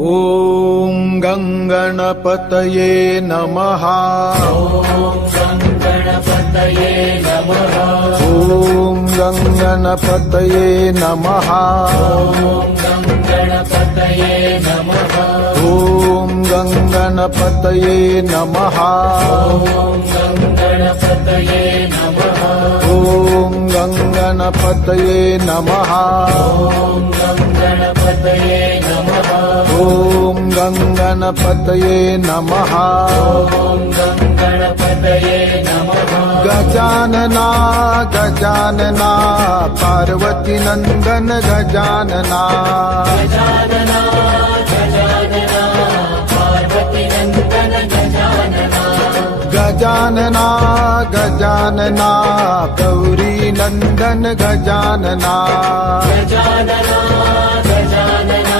ॐ गङ्गणपतये नमः। गणपतये नमः। ॐ गङ्गणपतये नमः। गणपतये नमः। ॐ गङ्गणपतये नमः। गणपतये नमः। ॐ गङ्गणपतये नमः। गणपतये नमः। ॐ गङ्गणपतये नमः। गणपतये नमः। गजानना गजानना पार्वती नंदन गजानना। गजानना गजानना पार्वती नंदन गजानना। गजानना गजानना गौरी नंदन गजानना। गजानना गजानना